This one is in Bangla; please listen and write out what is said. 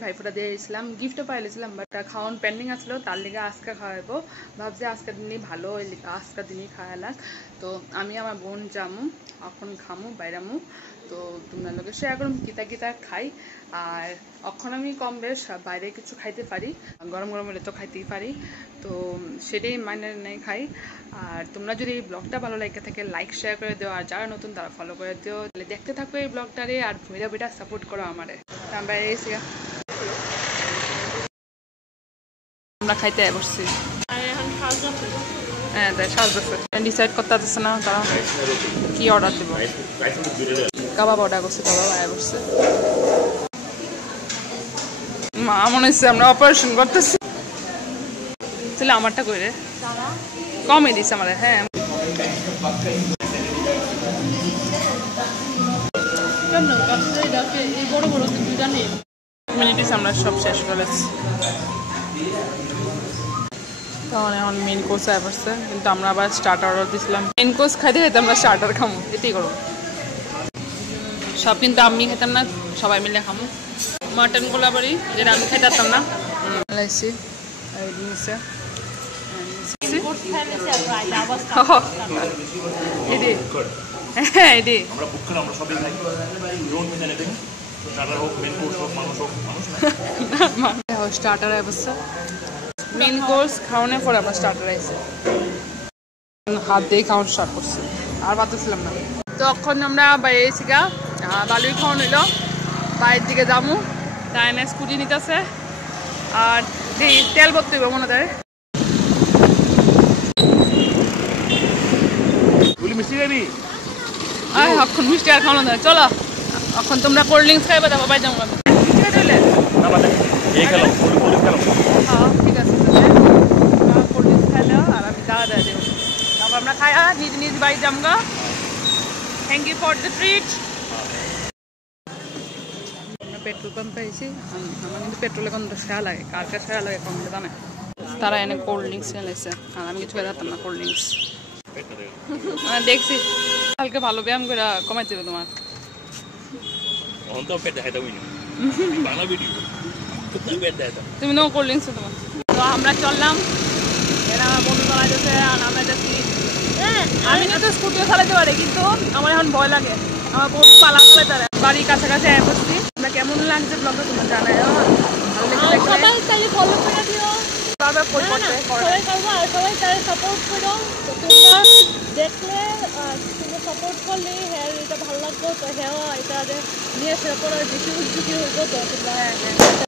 ভাইফোঁটা দিয়ে দিয়েছিলাম, গিফটও পাইছিলাম, বাট খাওয়ান পেন্ডিং আসলো, তার লিগে আজকে খাওয়াবো ভাবছি। আজকের দিনই ভালো, আজকের দিনই খাওয়ালাম। তো আমি আমার বোন যামু, এখন খামু বাইরামু। তো তোমরা লোকে শেয়ার করুন কিতা কিতা খাই। আর এখন আমি কম বেশ বাইরে কিছু খাইতে পারি, গরম গরম হলে তো খাইতেই পারি। তো সেটাই মানে নেই খাই। আর তোমরা যদি এই ব্লগটা ভালো লাগে থাকে লাইক শেয়ার করে দিও, আর যারা নতুন তারা ফলো করে দিও। তাহলে দেখতে থাকবে এই ব্লগটারে, আর ভিডিওটা সাপোর্ট করো আমারে। বাইরে এসে আমরা খাইতে বসছি। হ্যাঁ তাই সাজতেছে, ডিসাইড করতে পারতেছে না তারা কি অর্ডার দেবো। কাবাব অর্ডার করছে, কাবাব আয় বসছে। মা মনে হচ্ছে আমরা অপারেশন করতেছি। তাহলে আমারটা করে কমে দিচ্ছে আমাদের। হ্যাঁ মিনিটিস আমরা সব শেষ করেছি। তখন এখন মেন কোর্স আয় পড়ছে, কিন্তু আমরা আবার স্টার্টার অর্ডার দিয়েছিলাম। মেন কোর্স খাইতে খাইতে আমরা স্টার্টার খামো, এটাই করবো সব। কিন্তু আমি খেতাম না, সবাই মিলে খামো। মাটন গোলাবাড়ি যেটা আমি খাইতে পারতাম না লাইছি স্টার্টার অবস্থা। মেন কোর্স খাওয়ানোর পরে আবার স্টার্টার আইছে, হাত দিয়ে খাওয়ানো স্টার্ট করছে, আর পারতেছিলাম না। তো এখন আমরা বাইরে এসেছি গা, বালুই খাওয়ানো হইলো, বাইরের দিকে যাবো। তাই না স্কুটি নিতেছে, আর তেল ভরতে হইব মনে হয়। এখন মিষ্টি আর খাওয়ানো যায়, চলো এখন তোমরা কোল্ড ড্রিঙ্কস খাইবে, তারপর বাই যাবো। ঠিক আছে, কোল্ড ড্রিঙ্কস খাইলে আর আমি দাঁড়া দেওয়া দেবো, তারপর আমরা খাই নিজ নিজ বাড়ি যাবো। Thank you for the treat. Petrol pump পেয়েছি, আমার কিন্তু পেট্রোলে কোন সেরা লাগে, কার কার সেরা লাগে কম জানে। তারা এনে কোল্ড ড্রিঙ্কস এনেছে, আর আমি কিছু খেতাম না কোল্ড ড্রিঙ্কস। দেখছি কালকে ভালো ব্যায়াম করে কমাই দেবে তোমার। তুমি তো কোল্ড ড্রিঙ্কস তোমার। তো আমরা চললাম, এরা আমার বন্ধু চালাই যাচ্ছে, আর আমরা যাচ্ছি। আমি তো স্কুটিও চালাতে পারি, কিন্তু আমার এখন ভয় লাগে, আমার বহু পালা চলে তারা। বাড়ির কাছাকাছি আসছি। আমরা কেমন লাগছে ব্লগটা তোমরা জানাই, সবাই তাহলে ফলো করে দিও, সবাই তাহলে সাপোর্ট করো। তোমরা দেখলে তোমরা সাপোর্ট করলে হ্যাঁ এটা ভালো লাগতো, তো হ্যাঁ এটা নিয়ে শেয়ার করার বেশি উদ্যোগী হইতো। তো তোমরা